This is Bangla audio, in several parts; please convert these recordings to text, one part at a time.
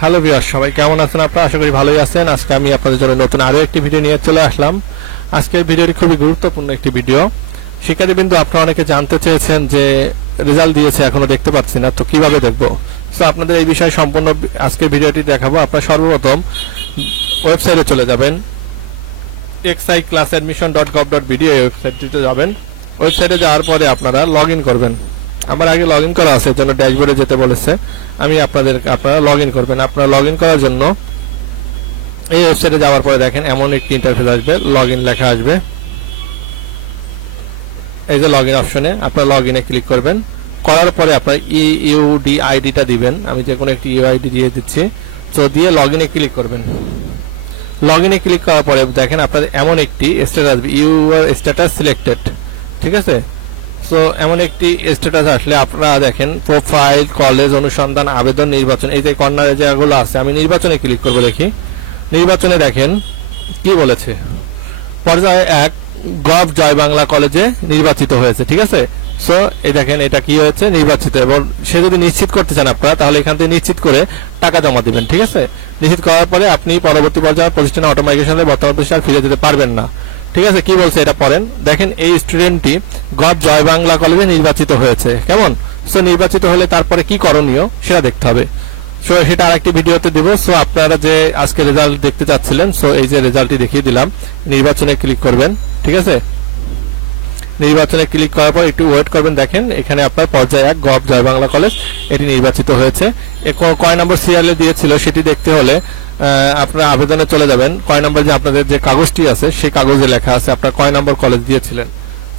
হ্যালো ভিউয়ার্স, সবাই কেমন আছেন? আপনারা আশা করি ভালোই আছেন। আজকে আমি আপনাদের জন্য নতুন আরো একটি ভিডিও নিয়ে চলে আসলাম। আজকের ভিডিওটি খুবই গুরুত্বপূর্ণ একটি ভিডিও। শিক্ষার্থীবৃন্দ, আপনারা অনেকে জানতে চেয়েছেন যে রেজাল্ট দিয়েছে এখনো দেখতে পাচ্ছি না, তো কিভাবে দেখবো। তো আপনাদের এই বিষয়ে সম্পূর্ণ আজকের ভিডিওটি দেখাবো। আপনারা সর্বপ্রথম ওয়েবসাইটে চলে যাবেন, xiclassadmission.gov.bd এই ওয়েবসাইটটিতে যাবেন। ওয়েবসাইটে যাওয়ার পরে আপনারা লগ ইন করবেন। আমার আগে লগ ইন করা আছে, এর জন্য ড্যাশবোর্ডে যেতে বলেছে। আপনারা লগ ইন করবেন। আপনারা লগ ইন করার জন্য এই ওয়েবসাইটে যাওয়ার পরে দেখেন এমন একটি ইন্টারফেস আসবে, লগ ইন লেখা আসবে। এই যে লগ ইন অপশনে আপনারা লগ ইনে ক্লিক করবেন। করার পরে আপনার ইউআইডিটা দিবেন। আমি যে কোনো একটি ইউআইডি দিয়ে দিচ্ছি। তো দিয়ে লগ ইনে ক্লিক করবেন। লগ ইনে ক্লিক করার পরে দেখেন আপনাদের এমন একটি স্ট্যাটাস আসবে, ইউর স্ট্যাটাস সিলেক্টেড। ঠিক আছে, সো এমন একটি স্ট্যাটাস আসলে আপনারা দেখেন প্রোফাইল, কলেজ, অনুসন্ধান, আবেদন, নির্বাচন, এই যে কর্নারে যেগুলো আছে, আমি নির্বাচনে ক্লিক করবো। দেখি নির্বাচনে দেখেন কি বলেছে। পর্যায়ে 1 গভ জয় বাংলা কলেজে নির্বাচিত হয়েছে। ঠিক আছে, সো এই দেখেন এটা কি হয়েছে, নির্বাচিত। এবং সে যদি নিশ্চিত করতে চান আপনারা, তাহলে এখান থেকে নিশ্চিত করে টাকা জমা দিবেন। ঠিক আছে, নিশ্চিত করার পরে আপনি পরবর্তী পর্যায়ে প্রতিষ্ঠানে অটোমেশনে বর্তমান প্রতিষ্ঠান ফিরে যেতে পারবেন না। ঠিক আছে, কি বলছে এটা পড়েন। দেখেন এই স্টুডেন্টটি গভ জয় বাংলা কলেজে নির্বাচিত হয়েছে। কেমন? সো নির্বাচিত হলে তারপরে কি করণীয় সেটা দেখতে হবে। সো সেটা আরেকটি ভিডিওতে দিব। সো আপনারা যে আজকে রেজাল্ট দেখতে চাচ্ছিলেন, সো এই যে রেজাল্টটি দেখিয়ে দিলাম। নির্বাচনে ক্লিক করবেন। ঠিক আছে, নির্বাচনে ক্লিক করার পর একটু ওয়েট করবেন। দেখেন এখানে আপনার পর্যায়ে 1 গভ জয় বাংলা কলেজ এটি নির্বাচিত হয়েছে। কয় নম্বর সিরিয়ালে দিয়েছিল সেটি দেখতে হলে আপনারা আবেদনে চলে যাবেন। কয় নম্বর যে আপনাদের যে কাগজটি আছে সেই কাগজে লেখা আছে আপনার কয় নম্বর কলেজ দিয়েছিলেন।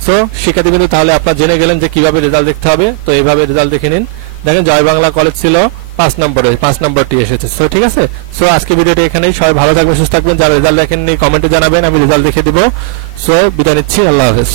সো শিক্ষার্থীবৃন্দ, তাহলে আপনারা জেনে গেলেন যে কিভাবে রেজাল্ট দেখতে হবে। তো এইভাবে রেজাল্ট দেখে নিন। দেখেন জয় বাংলা কলেজ ছিল 5 নম্বরে, 5 নম্বরটি এসেছে। সো ঠিক আছে, সো আজকে ভিডিওটি এখানেই। সবাই ভালো থাকবেন, সুস্থ থাকবেন। যারা রেজাল্ট দেখেননি কমেন্টে জানাবেন, আমি রেজাল্ট দেখে দিব। সো বিদায় নিচ্ছি, আল্লাহ হাফেজ।